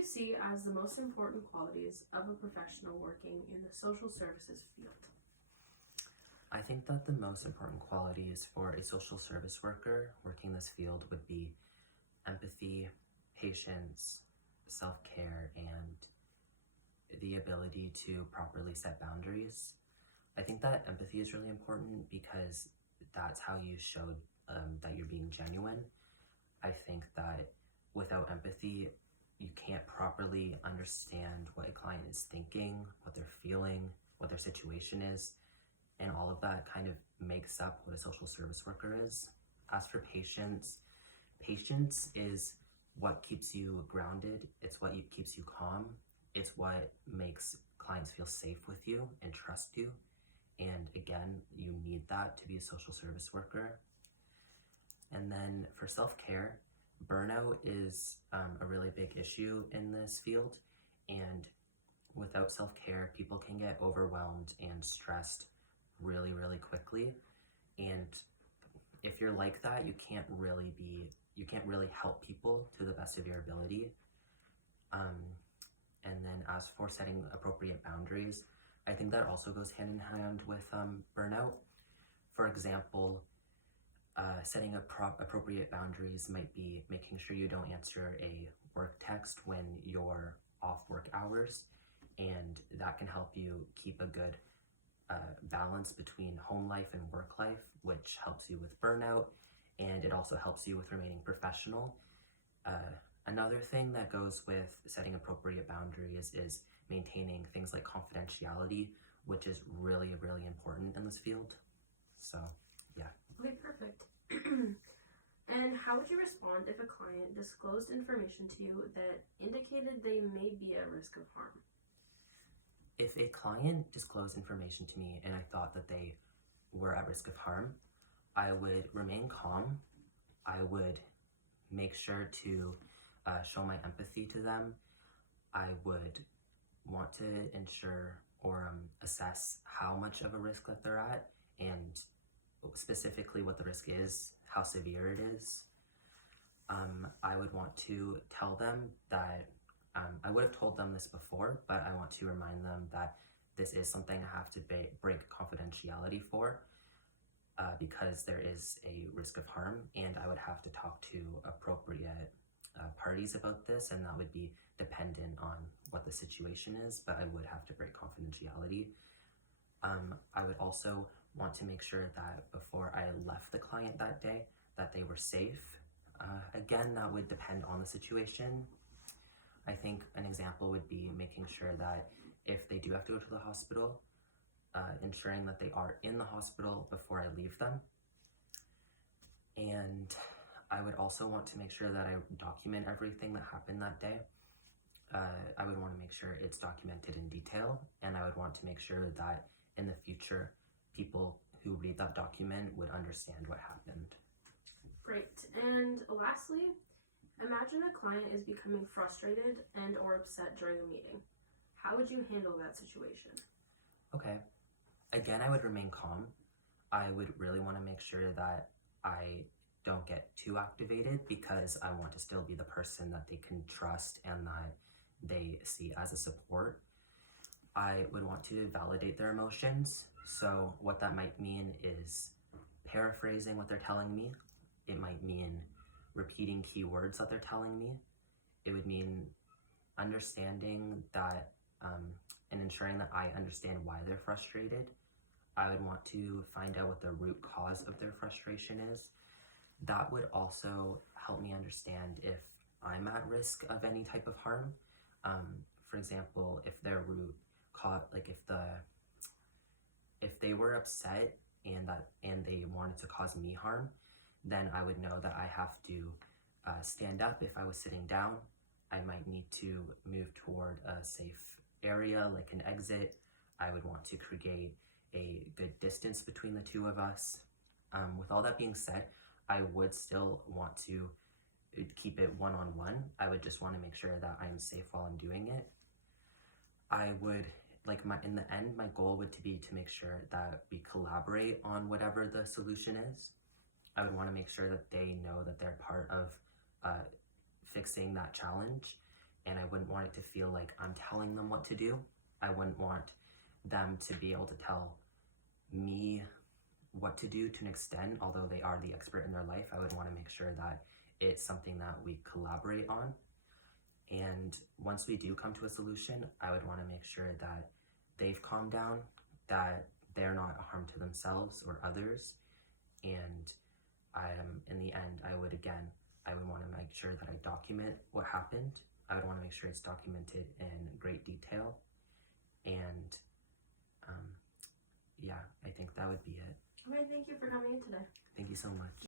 you see as the most important qualities of a professional working in the social services field? I think that the most important qualities for a social service worker working this field would be empathy, patience, self-care, and the ability to properly set boundaries. I think that empathy is really important because that's how you show that you're being genuine. I think that without empathy, you can't properly understand what a client is thinking, what they're feeling, what their situation is, and all of that kind of makes up what a social service worker is. As for patience, patience is what keeps you grounded, it's what keeps you calm, it's what makes clients feel safe with you and trust you. And again, you need that to be a social service worker. And then for self-care, burnout is a really big issue in this field. And without self-care, people can get overwhelmed and stressed really, really quickly. And if you're like that, you can't really help people to the best of your ability. And then as for setting appropriate boundaries, I think that also goes hand in hand with burnout. For example, setting appropriate boundaries might be making sure you don't answer a work text when you're off work hours, and that can help you keep a good balance between home life and work life, which helps you with burnout, and it also helps you with remaining professional. Another thing that goes with setting appropriate boundaries is maintaining things like confidentiality, which is really, really important in this field. So, yeah. Okay, perfect. And how would you respond if a client disclosed information to you that indicated they may be at risk of harm? If a client disclosed information to me and I thought that they were at risk of harm, I would remain calm. I would make sure to show my empathy to them. I would want to ensure or assess how much of a risk that they're at, and specifically what the risk is, how severe it is. I would want to tell them that I would have told them this before, but I want to remind them that this is something I have to break confidentiality for because there is a risk of harm, and I would have to talk to appropriate parties about this, and that would be dependent on what the situation is, but I would have to break confidentiality. I would also want to make sure that before I left the client that day, that they were safe. Again, that would depend on the situation. I think an example would be making sure that if they do have to go to the hospital, ensuring that they are in the hospital before I leave them. And I would also want to make sure that I document everything that happened that day. I would want to make sure it's documented in detail, and I would want to make sure that in the future, people who read that document would understand what happened. Great. And lastly, imagine a client is becoming frustrated and or upset during a meeting. How would you handle that situation? Okay. Again, I would remain calm. I would really want to make sure that I don't get too activated because I want to still be the person that they can trust and that they see as a support. I would want to validate their emotions. So what that might mean is paraphrasing what they're telling me. It might mean repeating key words that they're telling me. It would mean understanding that and ensuring that I understand why they're frustrated. I would want to find out what the root cause of their frustration is. That would also help me understand if I'm at risk of any type of harm. For example, if their root cause, like if they were upset and they wanted to cause me harm, then I would know that I have to stand up. If I was sitting down, I might need to move toward a safe area like an exit. I would want to create a good distance between the two of us. With all that being said, I would still want to keep it one-on-one. I would just want to make sure that I'm safe while I'm doing it. I would, in the end, my goal would be to make sure that we collaborate on whatever the solution is. I would want to make sure that they know that they're part of fixing that challenge, and I wouldn't want it to feel like I'm telling them what to do. I wouldn't want them to be able to tell me what to do to an extent, although they are the expert in their life. I would want to make sure that it's something that we collaborate on. And once we do come to a solution, I would want to make sure that they've calmed down, that they're not a harm to themselves or others. And in the end, I would want to make sure that I document what happened. I would want to make sure it's documented in great detail. And yeah, I think that would be it. Okay, thank you for coming in today. Thank you so much.